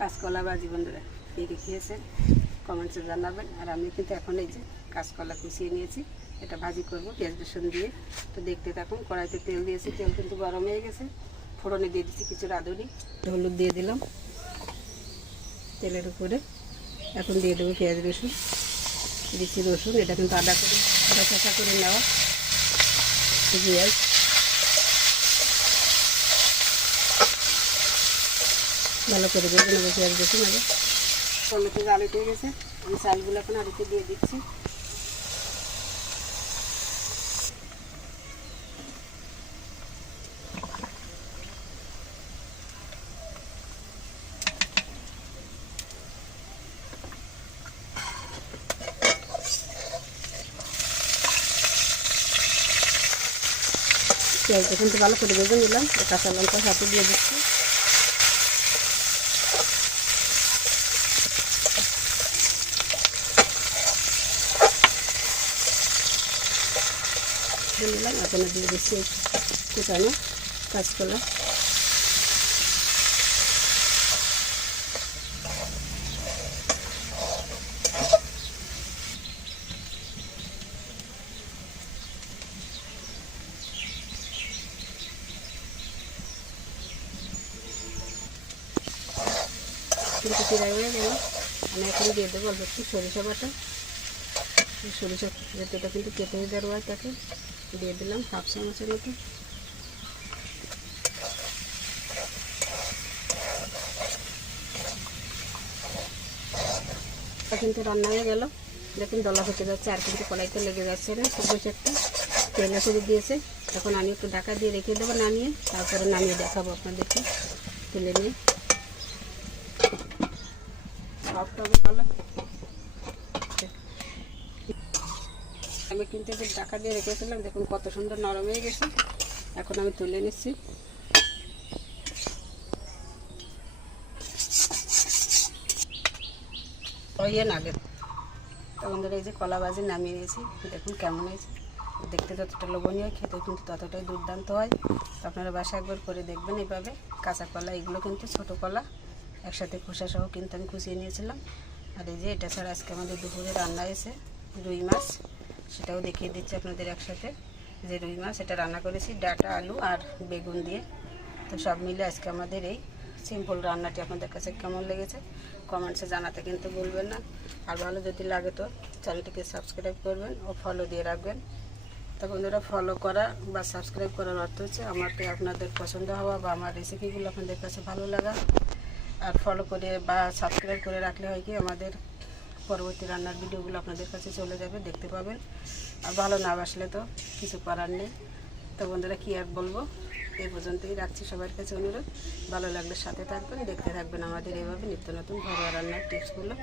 কাঁচকলা ভাজি বন্ধুরা কে কে খেয়েছেন কমেন্টসে জানাবেন। আর আমি কিন্তু এখন এই যে কাঁচকলা কুচিয়ে নিয়েছি, এটা ভাজি করব পেঁয়াজ রসুন দিয়ে। তো দেখতে থাকুন। কড়াইতে তেল দিয়েছি, তেল কিন্তু গরম হয়ে গেছে। ফোড়নে দিয়ে দিচ্ছি কিছু রাঁধুনি, হলুদ দিয়ে দিলাম তেলের উপরে। এখন দিয়ে দেবো পেঁয়াজ রসুন, দিচ্ছি রসুন, এটা কিন্তু আদা চাষা করে নেওয়া পেঁয়াজ। ভালো করে ভেজে নেবো পেঁয়াজ রসুন। আগে টমেটো আলু হয়ে গেছে, আমি চালগুলো এখন আলুতে দিয়ে দিচ্ছি। পেঁয়াজটা কিন্তু ভালো করে ভেজে নিলাম, কাঁচা লঙ্কা সাথে দিয়ে দিচ্ছি। নিলাম এখন দিয়ে দিচ্ছি কুচানো কাঁচকলা। কিন্তু চিরাই হয়ে গেল, আমি এখন দিয়ে দেবো অল্প একটু সরিষা বাটা। সরিষা যেটা কিন্তু কেটে দেওয়া হয় তাকে দিয়ে দিলাম হাফ চামচের মতো। কিন্তু রান্না হয়ে গেল, দেখুন দলা হতে যাচ্ছে, আর কিন্তু কড়াইতে লেগে যাচ্ছে না। খুব বেশি একটা তেল করে দিয়েছে। এখন আমি একটু ঢাকা দিয়ে রেখে দেবো নামিয়ে, তারপরে নামিয়ে দেখাবো আপনাদেরকে তুলে নিয়ে। ভালো আমি কিন্তু একটু ঢাকা দিয়ে রেখেছিলাম, দেখুন কত সুন্দর নরম হয়ে গেছে। এখন আমি তুলে নিচ্ছি। আগে তো বন্ধুরা এই যে কলা ভাজি নামিয়ে নিয়েছি, দেখুন কেমন হয়েছে। দেখতে যতটা লোভনীয়, খেতে কিন্তু ততটাই দুর্দান্ত হয়। তো আপনারা বাসায় একবার করে দেখবেন এইভাবে। কাঁচা কলা, এগুলো কিন্তু ছোটো কলা, একসাথে খোসা সহ কিন্তু আমি কুচিয়ে নিয়েছিলাম। আর এই যে এটা ছাড়া আজকে আমাদের দুপুরে রান্না হয়েছে রুই মাছ, সেটাও দেখিয়ে দিচ্ছি আপনাদের একসাথে। যে রুই মাছ এটা রান্না করেছি ডাঁটা, আলু আর বেগুন দিয়ে। তো সব মিলে আজকে আমাদের এই সিম্পল রান্নাটি আপনাদের কাছে কেমন লেগেছে কমেন্টসে জানাতে কিন্তু ভুলবেন না। আর ভালো যদি লাগে তো চ্যানেলটিকে সাবস্ক্রাইব করবেন ও ফলো দিয়ে রাখবেন। তো বন্ধুরা, ফলো করা বা সাবস্ক্রাইব করার অর্থ হচ্ছে আমাকে আপনাদের পছন্দ হওয়া বা আমার রেসিপিগুলো আপনাদের কাছে ভালো লাগা। আর ফলো করে বা সাবস্ক্রাইব করে রাখলে হয় কি আমাদের পরবর্তী রান্নার ভিডিওগুলো আপনাদের কাছে চলে যাবে, দেখতে পাবেন। আর ভালো না বাসলে তো কিছু করার নেই। তো বন্ধুরা, কী আর বলবো, এই পর্যন্তই রাখছি। সবার কাছে অনুরোধ, ভালো লাগলে সাথে থাকবেন, দেখতে থাকবেন আমাদের এইভাবে নিত্য নতুন ঘরোয়া রান্নার টিপসগুলো।